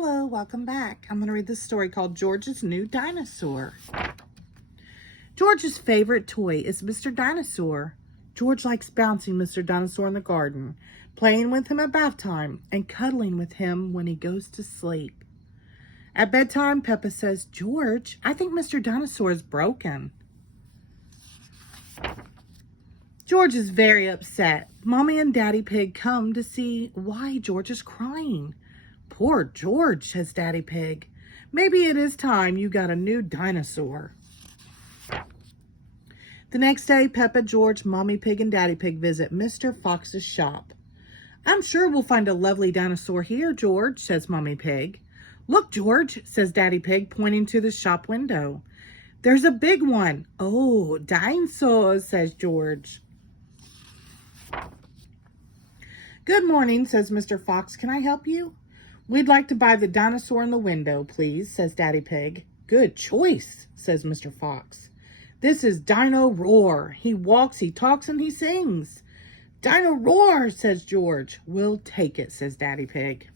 Hello, welcome back. I'm going to read this story called George's New Dinosaur. George's favorite toy is Mr. Dinosaur. George likes bouncing Mr. Dinosaur in the garden, playing with him at bath time, and cuddling with him when he goes to sleep. At bedtime, Peppa says, "George, I think Mr. Dinosaur is broken." George is very upset. Mommy and Daddy Pig come to see why George is crying. "Poor George," says Daddy Pig. "Maybe it is time you got a new dinosaur." The next day, Peppa, George, Mommy Pig, and Daddy Pig visit Mr. Fox's shop. "I'm sure we'll find a lovely dinosaur here, George," says Mommy Pig. "Look, George," says Daddy Pig, pointing to the shop window. "There's a big one." "Oh, dinosaurs," says George. "Good morning," says Mr. Fox. "Can I help you?" "We'd like to buy the dinosaur in the window, please," says Daddy Pig. "Good choice," says Mr. Fox. "This is Dino Roar. He walks, he talks, and he sings." "Dino Roar," says George. "We'll take it," says Daddy Pig.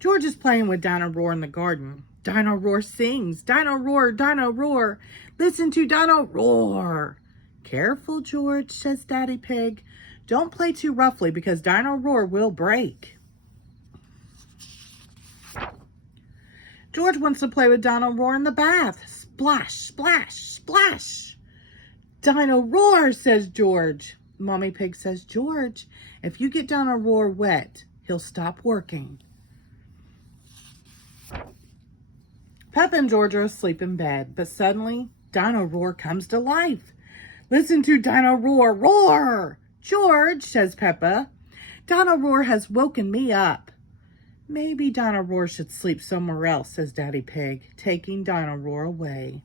George is playing with Dino Roar in the garden. Dino Roar sings, "Dino Roar, Dino Roar. Listen to Dino Roar." "Careful, George," says Daddy Pig. "Don't play too roughly because Dino Roar will break." George wants to play with Dino Roar in the bath. Splash, splash, splash. "Dino Roar," says George. Mommy Pig says, "George, if you get Dino Roar wet, he'll stop working." Peppa and George are asleep in bed, but suddenly Dino Roar comes to life. "Listen to Dino Roar, roar!" "George," says Peppa, "Dino Roar has woken me up." "Maybe Dino Roar should sleep somewhere else," says Daddy Pig, taking Dino Roar away.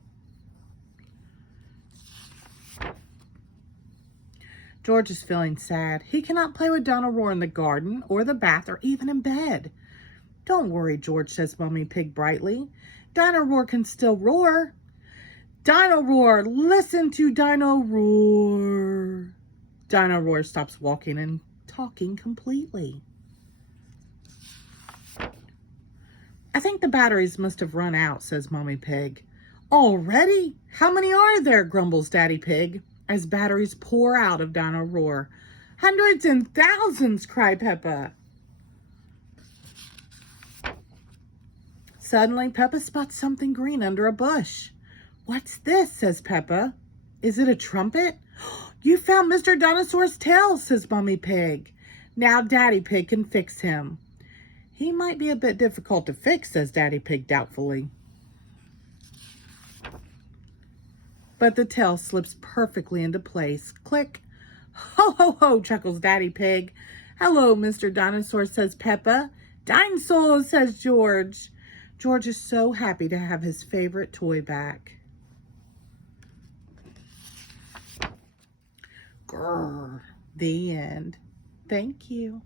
George is feeling sad. He cannot play with Dino Roar in the garden or the bath or even in bed. "Don't worry, George," says Mommy Pig brightly. "Dino Roar can still roar." "Dino Roar, listen to Dino Roar." Dino Roar stops walking and talking completely. "I think the batteries must have run out," says Mommy Pig. "Already? How many are there?" grumbles Daddy Pig as batteries pour out of Dino Roar. "Hundreds and thousands," cried Peppa. Suddenly, Peppa spots something green under a bush. "What's this?" says Peppa. "Is it a trumpet?" "You found Mr. Dinosaur's tail," says Mommy Pig. "Now Daddy Pig can fix him." "He might be a bit difficult to fix," says Daddy Pig doubtfully. But the tail slips perfectly into place. Click. "Ho, ho, ho," chuckles Daddy Pig. "Hello, Mr. Dinosaur," says Peppa. "Dinosaur," says George. George is so happy to have his favorite toy back. Grrr. The end. Thank you.